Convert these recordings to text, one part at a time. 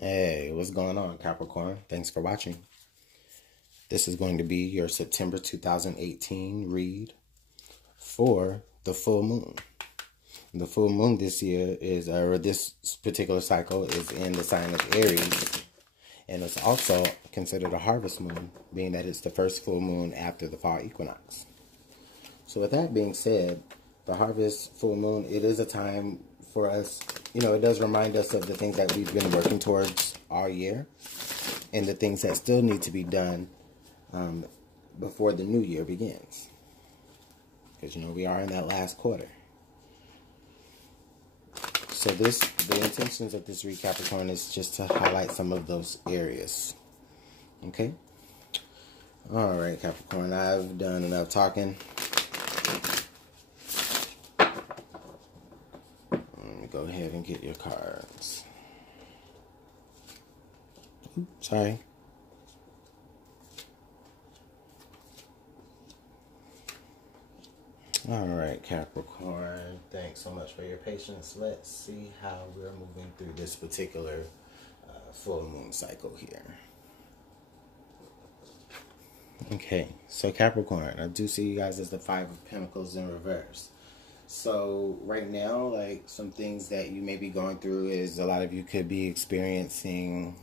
Hey, what's going on, Capricorn? Thanks for watching. This is going to be your September 2018 read for the full moon. The full moon this year is, or this particular cycle is in the sign of Aries, and it's also considered a harvest moon, being that it's the first full moon after the fall equinox. So with that being said, the harvest full moon, it is a time for us, it does remind us of the things that we've been working towards all year and the things that still need to be done before the new year begins. Because, we are in that last quarter. So the intentions of this read, Capricorn, is just to highlight some of those areas. Okay? All right, Capricorn, I've done enough talking. Go ahead and get your cards. Sorry. All right, Capricorn. Thanks so much for your patience. Let's see how we're moving through this particular full moon cycle here. Okay, so Capricorn, I do see you guys as the Five of Pentacles in reverse. So right now, like some things that you may be going through is a lot of you could be experiencing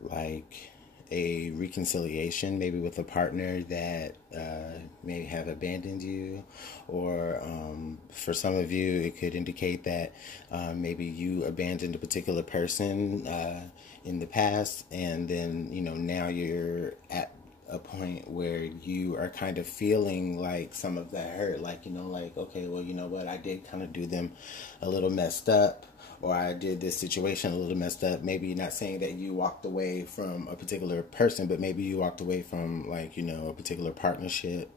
like a reconciliation, maybe with a partner that may have abandoned you, or for some of you it could indicate that maybe you abandoned a particular person in the past, and then now you're at a point where you are kind of feeling like some of that hurt, like okay, well, you know what, I did kind of do them a little messed up, or I did this situation a little messed up. Maybe not saying that you walked away from a particular person, but maybe you walked away from a particular partnership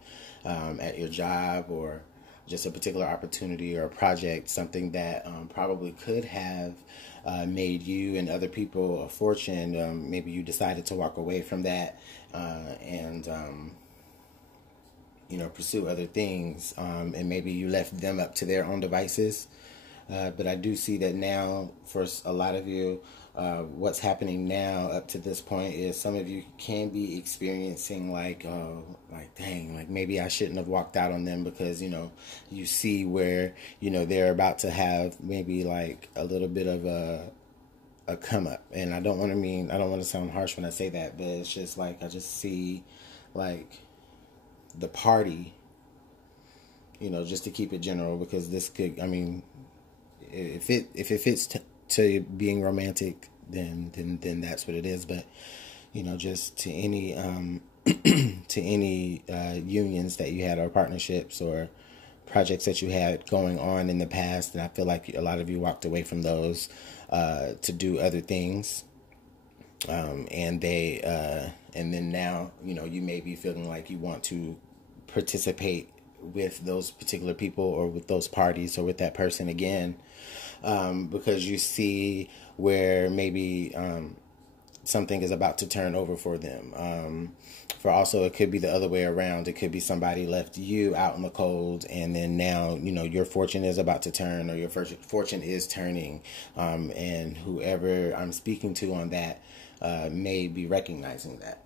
at your job, or just a particular opportunity or a project, something that probably could have made you and other people a fortune. Maybe you decided to walk away from that and pursue other things, and maybe you left them up to their own devices. But I do see that now, for a lot of you, what's happening now up to this point is some of you can be experiencing dang, like maybe I shouldn't have walked out on them, because, you see where, they're about to have maybe like a little bit of a come up. And I don't want to sound harsh when I say that, but it's just like, I just see like the party, just to keep it general, because this could, if it fits to being romantic, then that's what it is. But just to any to any unions that you had, or partnerships or projects that you had going on in the past, and I feel like a lot of you walked away from those to do other things, and then now you may be feeling like you want to participate with those particular people, or with those parties, or with that person again, because you see where maybe something is about to turn over for them. For also, it could be the other way around. It could be somebody left you out in the cold, and then now your fortune is about to turn, or your fortune is turning, and whoever I'm speaking to on that may be recognizing that.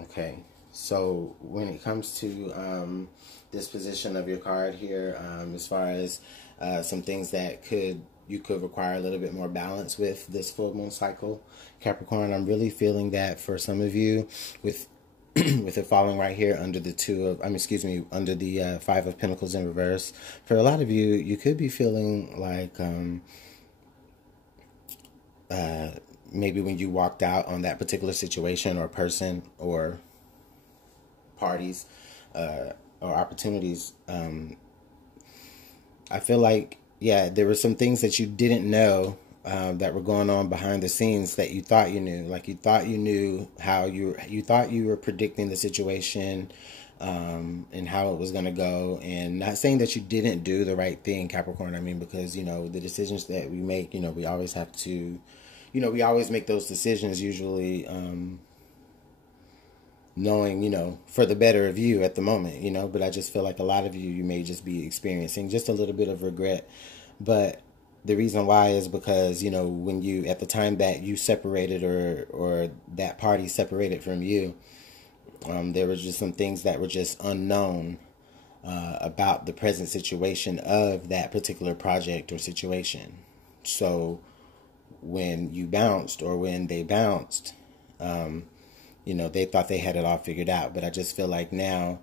Okay, so when it comes to this position of your card here, as far as some things that you could require a little bit more balance with this full moon cycle, Capricorn, I'm really feeling that for some of you, with with it falling right here under the under the Five of Pentacles in reverse. For a lot of you, you could be feeling like maybe when you walked out on that particular situation, or person, or parties, or opportunities, I feel like, yeah, there were some things that you didn't know that were going on behind the scenes that you thought you knew. Like you thought you knew how you thought you were predicting the situation and how it was going to go. And not saying that you didn't do the right thing, Capricorn. Because, the decisions that we make, we always have to, we always make those decisions usually knowing, for the better of you at the moment, but I just feel like a lot of you may just be experiencing just a little bit of regret. But the reason why is because, when you, at the time that you separated or that party separated from you, there was just some things that were just unknown about the present situation of that particular project or situation. So when you bounced or when they bounced, they thought they had it all figured out. But I just feel like now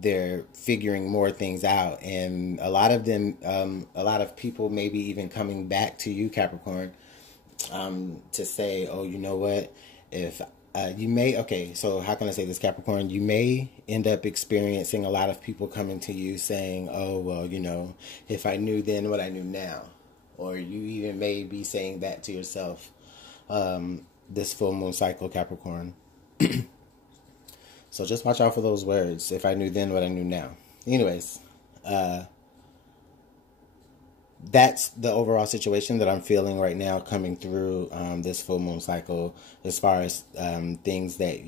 they're figuring more things out. And a lot of them, a lot of people maybe even coming back to you, Capricorn, to say, oh, you know what, if you may, okay, so how can I say this, Capricorn? You may end up experiencing a lot of people coming to you saying, oh, well, if I knew then what I knew now. Or you even may be saying that to yourself this full moon cycle, Capricorn. So just watch out for those words. If I knew then what I knew now. Anyways, that's the overall situation that I'm feeling right now coming through this full moon cycle, as far as things that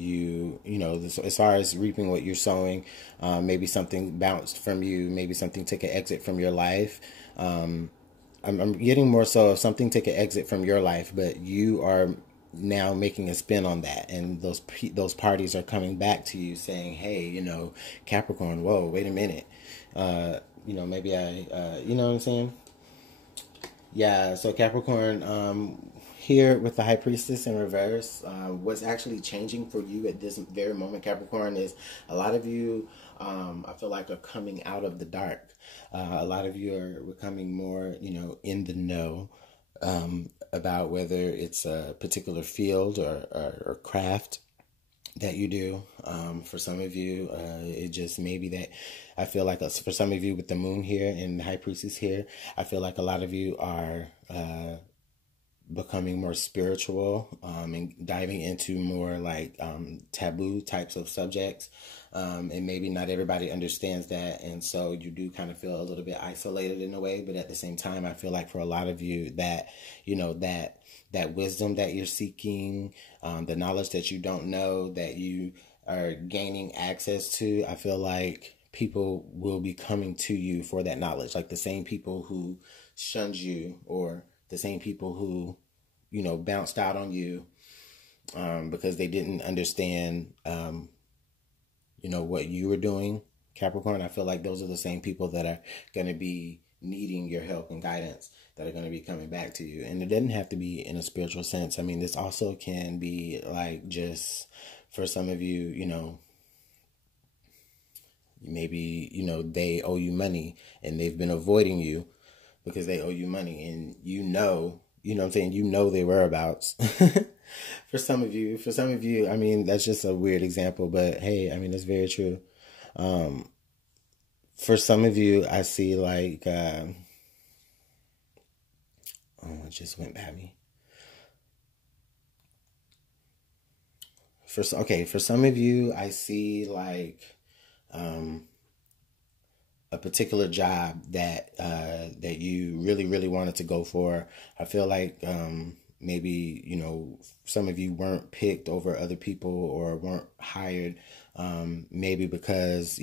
as far as reaping what you're sowing. Maybe something bounced from you. Maybe something took an exit from your life. I'm getting more so of something took an exit from your life, but you are now making a spin on that, and those parties are coming back to you saying, hey, Capricorn, whoa, wait a minute, maybe you know what I'm saying? Yeah, so Capricorn, here with the High Priestess in reverse, what's actually changing for you at this very moment, Capricorn, is a lot of you, I feel like, are coming out of the dark. A lot of you are becoming more, in the know about whether it's a particular field or craft that you do. For some of you, it just may be that I feel like for some of you with the moon here and the High Priestess here, I feel like a lot of you are becoming more spiritual and diving into more like taboo types of subjects. And maybe not everybody understands that. And so you do kind of feel a little bit isolated in a way. But at the same time, I feel like for a lot of you that, that wisdom that you're seeking, the knowledge that you don't know, that you are gaining access to, I feel like people will be coming to you for that knowledge. Like the same people who shunned you, or the same people who, bounced out on you because they didn't understand, what you were doing, Capricorn. I feel like those are the same people that are going to be needing your help and guidance, that are going to be coming back to you. And it doesn't have to be in a spiritual sense. I mean, this also can be like just for some of you, maybe, they owe you money and they've been avoiding you because they owe you money, and what I'm saying, their whereabouts. For some of you, I mean, that's just a weird example, but hey, I mean, it's very true. For some of you, I see like, it just went by me. For some of you, I see like, a particular job that that you really, really wanted to go for. I feel like maybe, some of you weren't picked over other people or weren't hired, maybe because,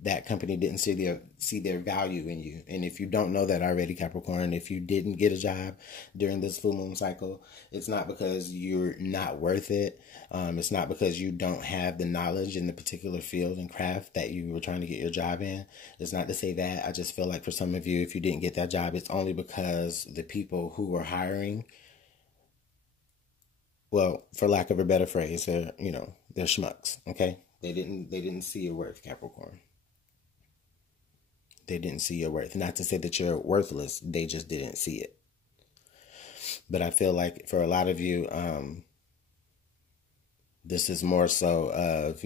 that company didn't see their value in you. And if you don't know that already, Capricorn, if you didn't get a job during this full moon cycle, it's not because you're not worth it. It's not because you don't have the knowledge in the particular field and craft that you were trying to get your job in. It's not to say that. I just feel like for some of you, if you didn't get that job, it's only because the people who were hiring, well, for lack of a better phrase, they're schmucks. Okay, they didn't see your worth, Capricorn. They didn't see your worth. Not to say that you're worthless. They just didn't see it. But I feel like for a lot of you, this is more so of,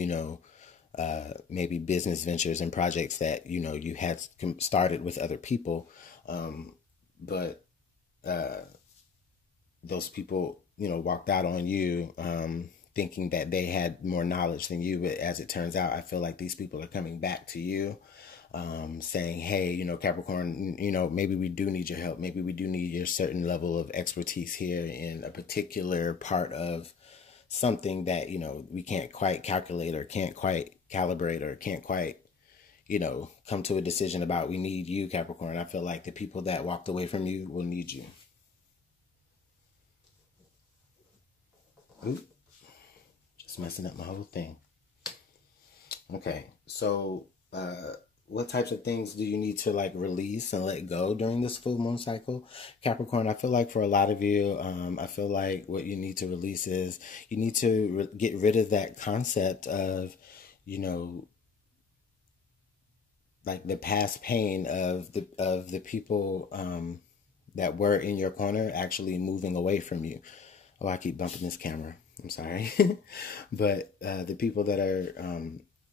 maybe business ventures and projects that, you had started with other people. But those people, walked out on you, thinking that they had more knowledge than you. But as it turns out, I feel like these people are coming back to you. saying, hey, Capricorn, maybe we do need your help. Maybe we do need your certain level of expertise here in a particular part of something that, we can't quite calculate or can't quite calibrate or can't quite, come to a decision about. We need you, Capricorn. I feel like the people that walked away from you will need you. Oop, just messing up my whole thing. Okay, so what types of things do you need to like release and let go during this full moon cycle, Capricorn? I feel like for a lot of you, I feel like what you need to release is you need to get rid of that concept of, like the past pain of the people that were in your corner actually moving away from you. Oh, I keep bumping this camera. I'm sorry. But the people that are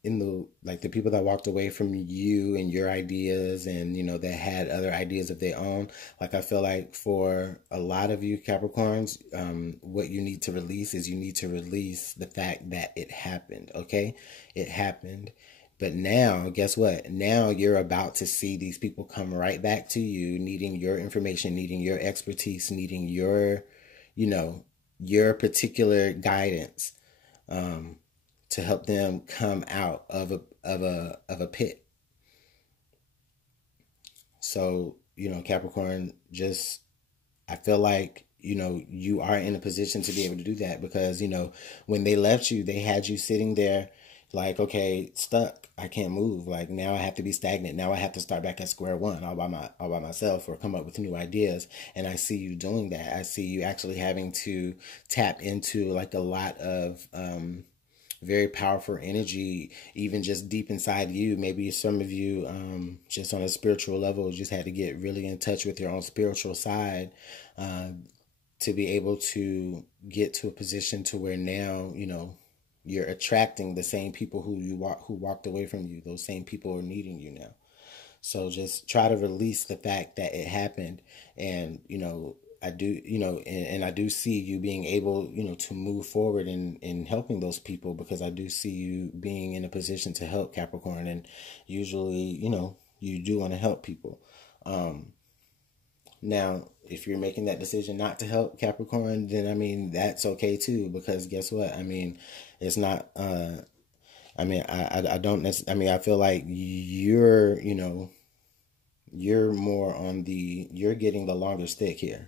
the people that walked away from you and your ideas and, that had other ideas of their own, like I feel like for a lot of you Capricorns, what you need to release is you need to release the fact that it happened, okay? It happened. But now, guess what? Now you're about to see these people come right back to you, needing your information, needing your expertise, needing your, your particular guidance, to help them come out of a pit. So, Capricorn, I feel like, you are in a position to be able to do that because, when they left you, they had you sitting there like, okay, stuck. I can't move. Like now I have to be stagnant. Now I have to start back at square one all by myself or come up with new ideas. And I see you doing that. I see you actually having to tap into like a lot of, very powerful energy, even just deep inside you. Maybe some of you, just on a spiritual level, just had to get really in touch with your own spiritual side, to be able to get to a position to where now, you're attracting the same people who walked away from you. Those same people are needing you now. So just try to release the fact that it happened. And, I do, and I do see you being able, to move forward in helping those people because I do see you being in a position to help Capricorn. And usually, you do want to help people. Now, if you're making that decision not to help Capricorn, then, that's okay too, because guess what? It's not, I don't necessarily, I feel like you're more on you're getting the longer stick here.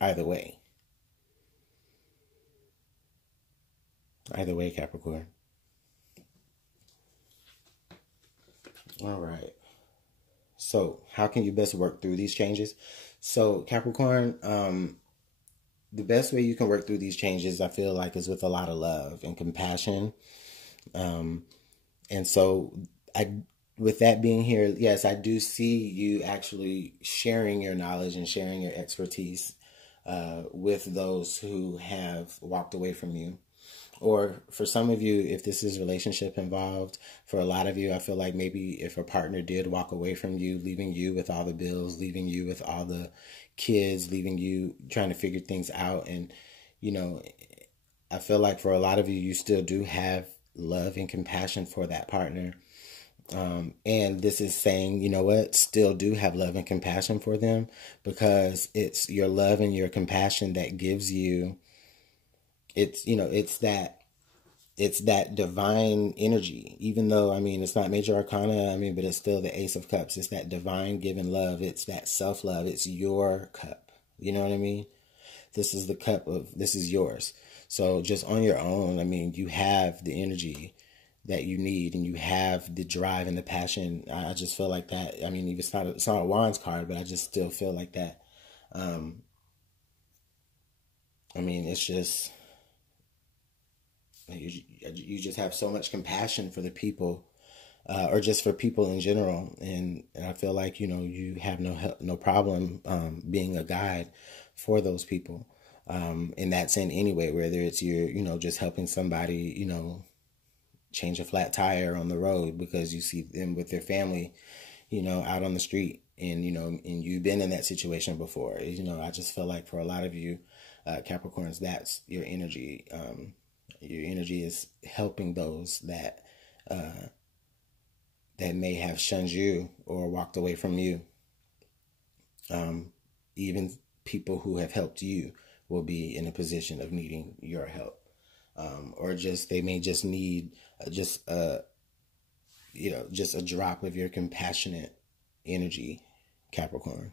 Either way. Either way, Capricorn. All right. So, how can you best work through these changes? So, Capricorn, the best way you can work through these changes, I feel like, is with a lot of love and compassion. And so, with that being here, yes, I do see you actually sharing your knowledge and sharing your expertise with those who have walked away from you. Or for some of you, if this is relationship involved, for a lot of you, I feel like maybe if a partner did walk away from you, leaving you with all the bills, leaving you with all the kids, leaving you trying to figure things out. And, I feel like for a lot of you, you still do have love and compassion for that partner. And this is saying, still do have love and compassion for them because it's your love and your compassion that gives you, it's that divine energy, even though, it's not major arcana, but it's still the Ace of Cups. It's that divine given love. It's that self-love. It's your cup. You know what I mean? This is the cup this is yours. So just on your own, you have the energy that you need and you have the drive and the passion. I just feel like that. It's not a Wands card, but I just still feel like that. It's just, you just have so much compassion for the people, or just for people in general. And I feel like, you have no problem, being a guide for those people. And that's in any way, whether it's you're, just helping somebody, change a flat tire on the road because you see them with their family, out on the street and, and you've been in that situation before. I just feel like for a lot of you, Capricorns, that's your energy. Your energy is helping those that that may have shunned you or walked away from you. Even people who have helped you will be in a position of needing your help. Or just, they may just need just a drop of your compassionate energy, Capricorn.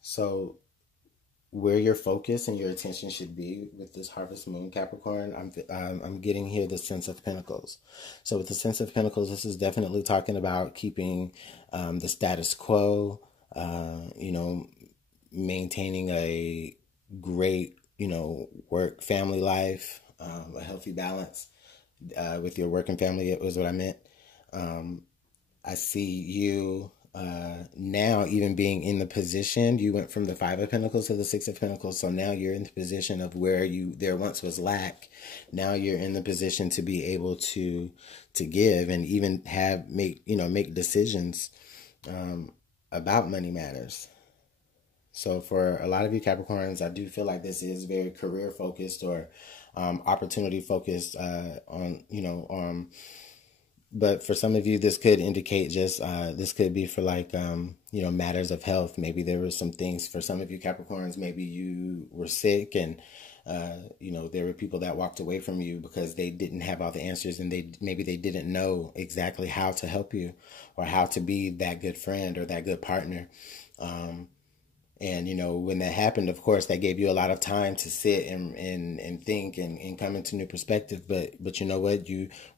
So where your focus and your attention should be with this harvest moon, Capricorn, I'm getting here the Sense of Pentacles. So with the Sense of Pentacles, this is definitely talking about keeping the status quo, maintaining a great, work, family life, a healthy balance with your work and family, it was what I meant. I see you now even being in the position, you went from the Five of Pentacles to the Six of Pentacles, so now you're in the position of where there once was lack. Now you're in the position to be able to give and even make decisions about money matters. So for a lot of you Capricorns, I do feel like this is very career focused or opportunity focused but for some of you, this could indicate just, this could be for like, matters of health. Maybe there were some things for some of you Capricorns, maybe you were sick and, there were people that walked away from you because they didn't have all the answers and maybe they didn't know exactly how to help you or how to be that good friend or that good partner. And, when that happened, of course, that gave you a lot of time to sit and think and come into new perspective. But you know what?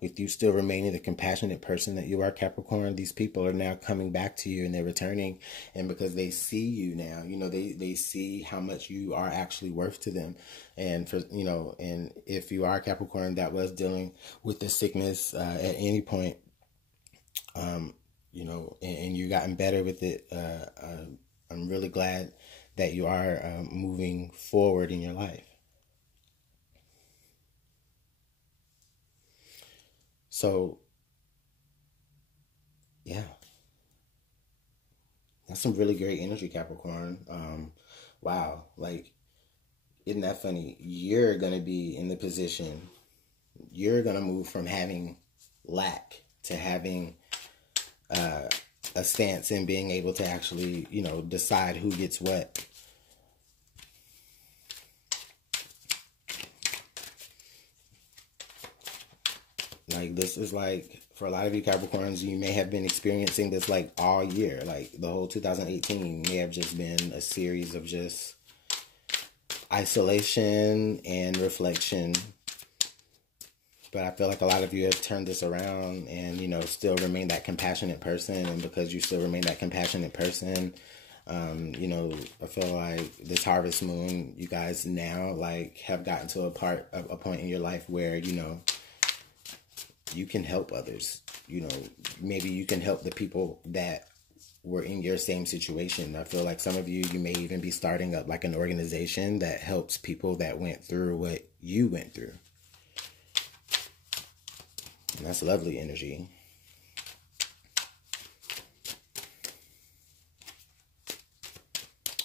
With you still remaining the compassionate person that you are, Capricorn, these people are now coming back to you and they're returning. And because they see you now, they see how much you are actually worth to them. And and if you are Capricorn that was dealing with the sickness at any point, and you gotten better with it, I'm really glad that you are moving forward in your life. So, yeah. That's some really great energy, Capricorn. Wow. Like, isn't that funny? You're going to be in the position, you're going to move from having lack to having a stance in being able to actually, decide who gets what. Like, this is like, for a lot of you Capricorns, you may have been experiencing this like all year. Like, the whole 2018 may have just been a series of just isolation and reflection. But I feel like a lot of you have turned this around and, still remain that compassionate person. And because you still remain that compassionate person, I feel like this harvest moon, you guys now like have gotten to a point in your life where, you can help others. Maybe you can help the people that were in your same situation. I feel like some of you may even be starting up like an organization that helps people that went through what you went through. And that's lovely energy.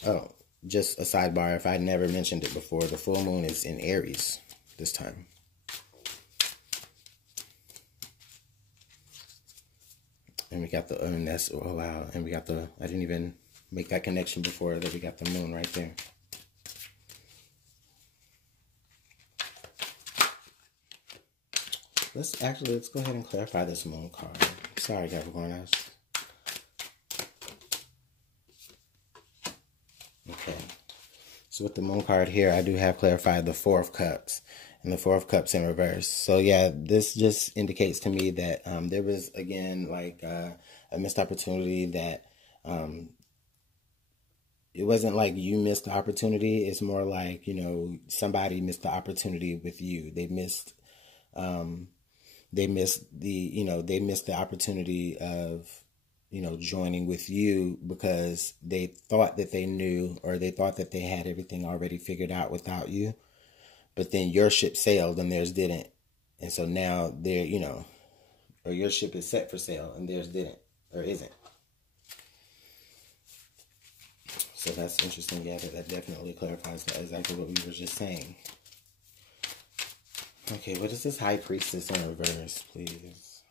Oh, just a sidebar, if I never mentioned it before, the full moon is in Aries this time. And we got the, oh wow, and we got the, I didn't even make that connection before that we got the moon right there. Let's go ahead and clarify this moon card. Sorry, Capricorn. Okay. So with the moon card here, I do have clarified the Four of Cups. And the Four of Cups in reverse. So yeah, this just indicates to me that there was, again, like a missed opportunity that it wasn't like you missed the opportunity. It's more like, somebody missed the opportunity with you. They missed the opportunity of, joining with you because they thought that they knew, or they thought that they had everything already figured out without you. But then your ship sailed and theirs didn't. And so now they're, or your ship is set for sail and theirs didn't, or isn't. So that's interesting. Yeah, that definitely clarifies exactly what we were just saying. Okay, what is this High Priestess in reverse, please?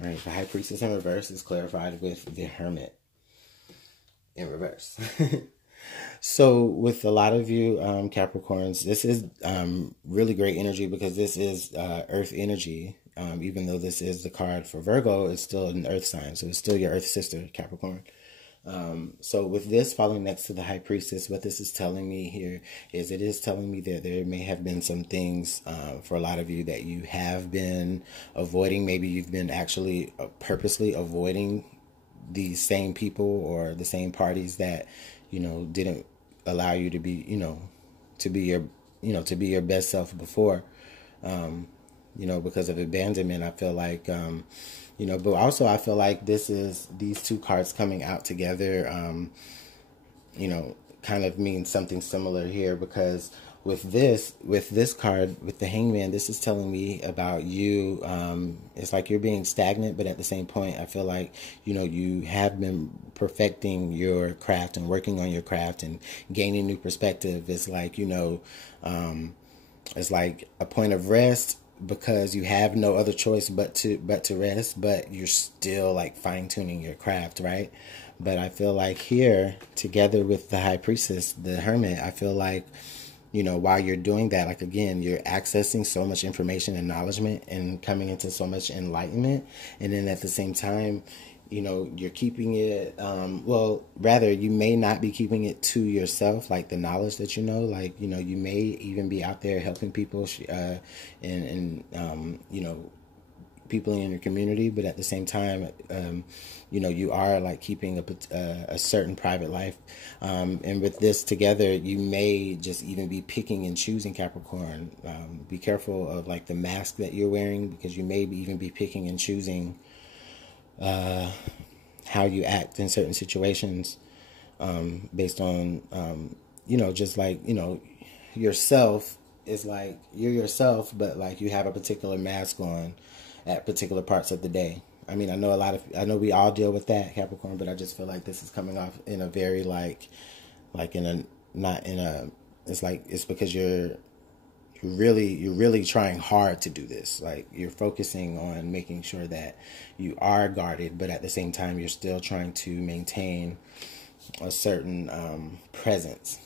Alright, the High Priestess in reverse is clarified with the Hermit in reverse. So with a lot of you Capricorns, this is really great energy because this is Earth energy. Even though this is the card for Virgo, it's still an Earth sign. So it's still your Earth sister, Capricorn. So with this falling next to the High Priestess, what this is telling me here is it is telling me that there may have been some things for a lot of you that you have been avoiding. Maybe you've been actually purposely avoiding these same people or the same parties that, you know, didn't allow you to be, you know, to be your best self before, you know, because of abandonment. I feel like, you know, but also I feel like these two cards coming out together, you know, kind of means something similar here, because with this card, with the Hangman, this is telling me about you. It's like you're being stagnant, but at the same point, I feel like, you know, you have been perfecting your craft and working on your craft and gaining new perspective. It's like, you know, it's like a point of rest, because you have no other choice but to rest, but you're still like fine-tuning your craft, right? But I feel like here, together with the High Priestess, the Hermit, I feel like, you know, while you're doing that, like, again, you're accessing so much information and knowledge and coming into so much enlightenment. And then at the same time, you know, you're keeping it, well, rather, you may not be keeping it to yourself, like the knowledge that you know, like, you know, you may even be out there helping people, and you know, people in your community, but at the same time, you know, you are like keeping a certain private life, and with this together, you may just even be picking and choosing, Capricorn. Be careful of like the mask that you're wearing, because you may even be picking and choosing how you act in certain situations, based on, you know, just like, you know, yourself is like, you're yourself, but like you have a particular mask on at particular parts of the day. I mean, I know we all deal with that, Capricorn, but I just feel like this is coming off in a very it's like, it's because you're really trying hard to do this. Like, you're focusing on making sure that you are guarded, but at the same time, you're still trying to maintain a certain presence.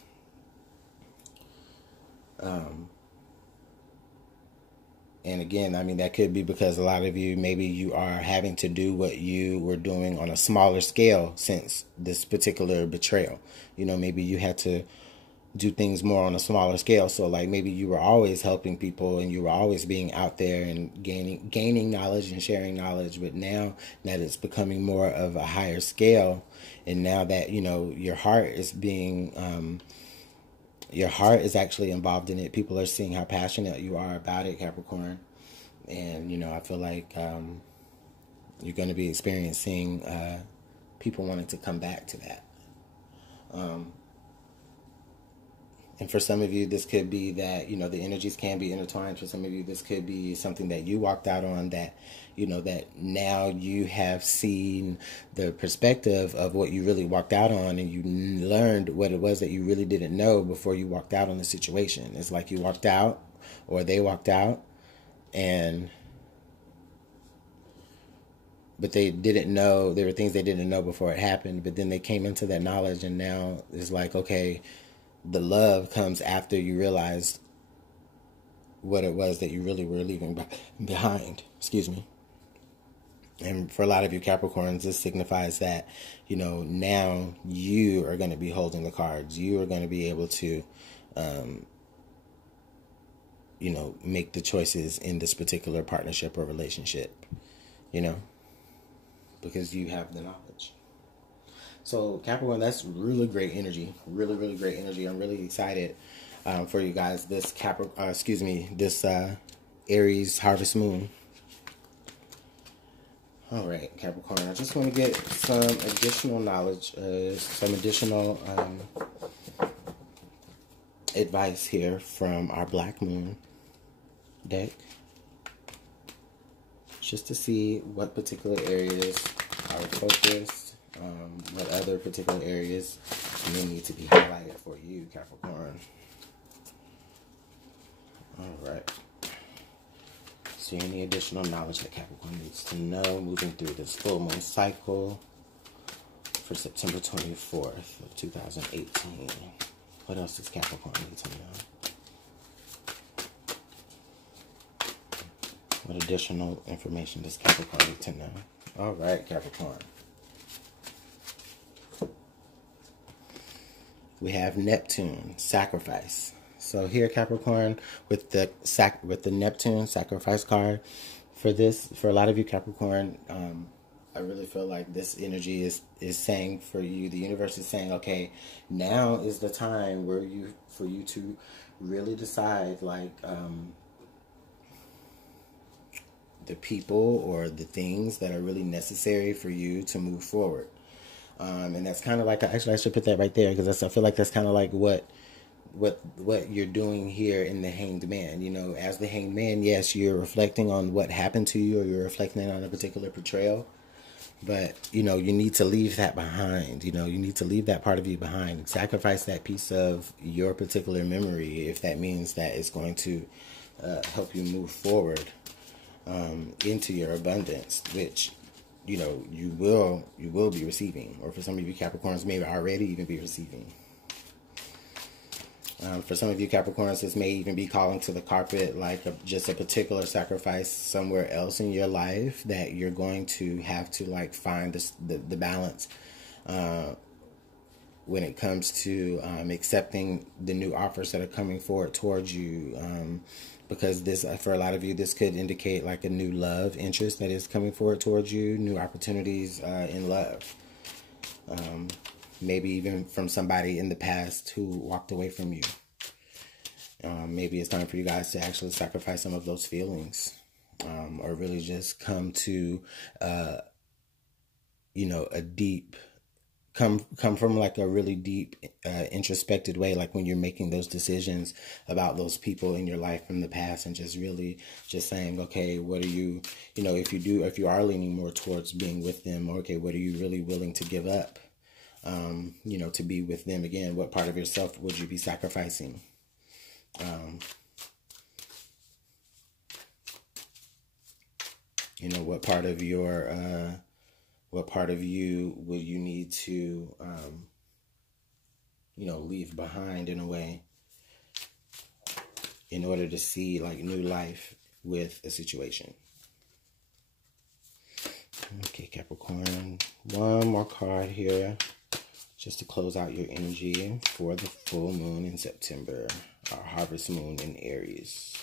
And again, I mean, that could be because a lot of you, maybe you are having to do what you were doing on a smaller scale since this particular betrayal. You know, maybe you had to do things more on a smaller scale. So like maybe you were always helping people and you were always being out there and gaining knowledge and sharing knowledge. But now that it's becoming more of a higher scale, and now that, you know, your heart is actually involved in it. People are seeing how passionate you are about it, Capricorn. And, you know, I feel like you're going to be experiencing people wanting to come back to that. And for some of you, this could be that, you know, the energies can be intertwined. For some of you, this could be something that you walked out on that, you know, that now you have seen the perspective of what you really walked out on, and you learned what it was that you really didn't know before you walked out on the situation. It's like you walked out, or they walked out, but they didn't know, there were things they didn't know before it happened, but then they came into that knowledge, and now it's like, okay, the love comes after you realized what it was that you really were leaving behind. Excuse me. And for a lot of you Capricorns, this signifies that, you know, now you are going to be holding the cards. You are going to be able to, you know, make the choices in this particular partnership or relationship, you know, because you have the knowledge. So Capricorn, that's really great energy. Really, really great energy. I'm really excited for you guys. This Aries harvest moon. All right, Capricorn. I just want to get some additional knowledge, some additional advice here from our Black Moon deck, just to see what particular areas are focused. What other particular areas may need to be highlighted for you, Capricorn. Is there any additional knowledge that Capricorn needs to know moving through this full moon cycle for September 24th of 2018? What else does Capricorn need to know? What additional information does Capricorn need to know? All right, Capricorn. We have Neptune, sacrifice. So here, Capricorn, with the Neptune sacrifice card, for a lot of you, Capricorn, I really feel like this energy is saying for you, the universe is saying, okay, now is the time for you to really decide, like, the people or the things that are really necessary for you to move forward. And that's kind of like, actually I should put that right there, because I feel like that's kind of like what you're doing here in the Hanged Man. You know, as the Hanged Man, yes, you're reflecting on what happened to you, or you're reflecting on a particular portrayal, but you know, you need to leave that behind. You know, you need to leave that part of you behind, sacrifice that piece of your particular memory if that means that it's going to help you move forward into your abundance, which, you know, you will be receiving, or for some of you Capricorns, maybe already even be receiving. For some of you Capricorns, this may even be calling to the carpet, like just a particular sacrifice somewhere else in your life that you're going to have to, like, find the balance when it comes to accepting the new offers that are coming forward towards you. Because this, for a lot of you, this could indicate like a new love interest that is coming forward towards you, new opportunities in love. Maybe even from somebody in the past who walked away from you. Maybe it's time for you guys to actually sacrifice some of those feelings, or really just come to, you know, come from like a really deep introspected way, like when you're making those decisions about those people in your life from the past, and just really just saying, okay, what are you, you know, if you are leaning more towards being with them, okay, what are you really willing to give up, you know, to be with them again? What part of yourself would you be sacrificing? You know, what part of you will you need to, you know, leave behind in a way in order to see like new life with a situation? Okay, Capricorn, one more card here just to close out your energy for the full moon in September, our harvest moon in Aries.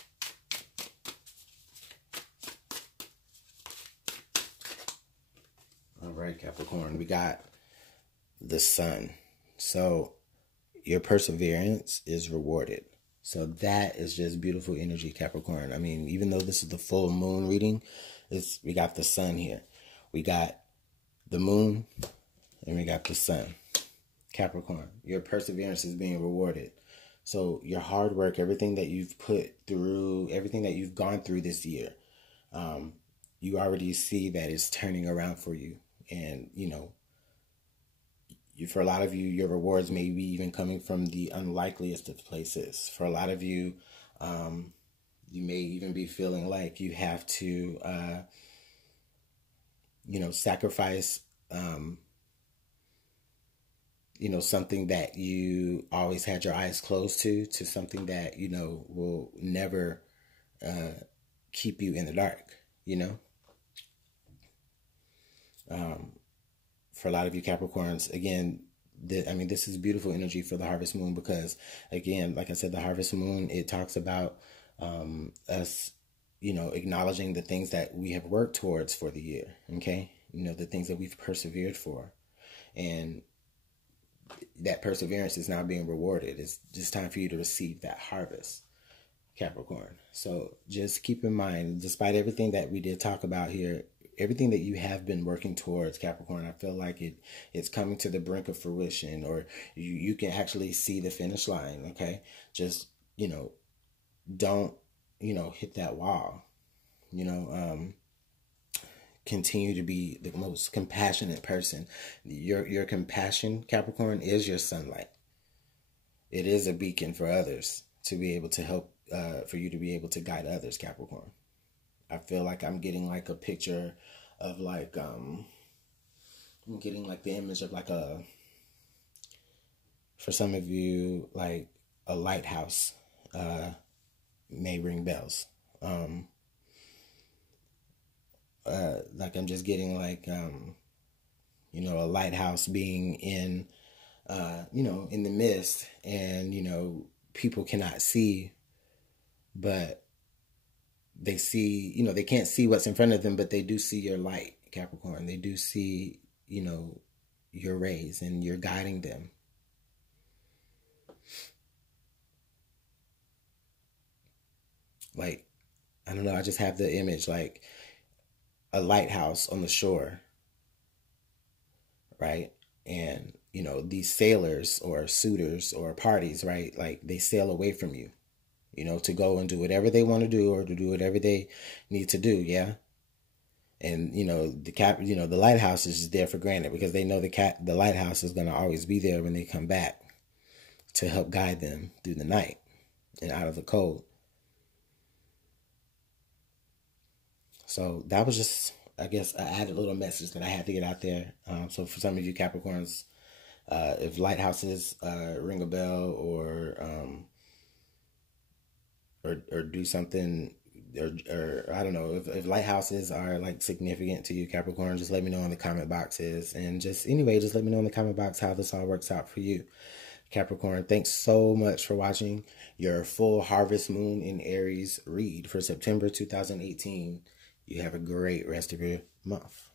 All right, Capricorn, we got the sun. So your perseverance is rewarded. So that is just beautiful energy, Capricorn. I mean, even though this is the full moon reading, we got the sun here. We got the moon and we got the sun. Capricorn, your perseverance is being rewarded. So your hard work, everything that you've put through, everything that you've gone through this year, you already see that it's turning around for you. And, you know, for a lot of you, your rewards may be even coming from the unlikeliest of places. For a lot of you, you may even be feeling like you have to, you know, sacrifice, you know, something that you always had your eyes closed to something that, you know, will never keep you in the dark, you know? For a lot of you Capricorns, again, this is beautiful energy for the harvest moon, because, again, like I said, the harvest moon, it talks about us, you know, acknowledging the things that we have worked towards for the year, okay? You know, the things that we've persevered for. And that perseverance is now being rewarded. It's just time for you to receive that harvest, Capricorn. So just keep in mind, despite everything that we did talk about here, everything that you have been working towards, Capricorn, I feel like it's coming to the brink of fruition, or you can actually see the finish line, okay? Just, you know, don't, you know, hit that wall, you know, continue to be the most compassionate person. Your compassion, Capricorn, is your sunlight. It is a beacon for others to be able to help, for you to be able to guide others, Capricorn. I feel like I'm getting like a picture of like I'm getting like the image of like for some of you, like a lighthouse may ring bells. Like I'm just getting like a lighthouse being in in the mist, and people cannot see, but they see, they can't see what's in front of them, but they do see your light, Capricorn. They do see, your rays, and you're guiding them. Like, I don't know, I just have the image like a lighthouse on the shore, right? And, these sailors or suitors or parties, right? Like they sail away from you, to go and do whatever they want to do, or to do whatever they need to do. Yeah. And, the lighthouse is just there for granted, because they know the lighthouse is going to always be there when they come back to help guide them through the night and out of the cold. So that was just, I guess, an added little message that I had to get out there. So for some of you Capricorns, if lighthouses ring a bell, or do something, or I don't know, if lighthouses are like significant to you Capricorn, just let me know in the comment boxes. And just anyway, just let me know in the comment box how this all works out for you, Capricorn. Thanks so much for watching your full harvest moon in Aries read for September 2018. You have a great rest of your month.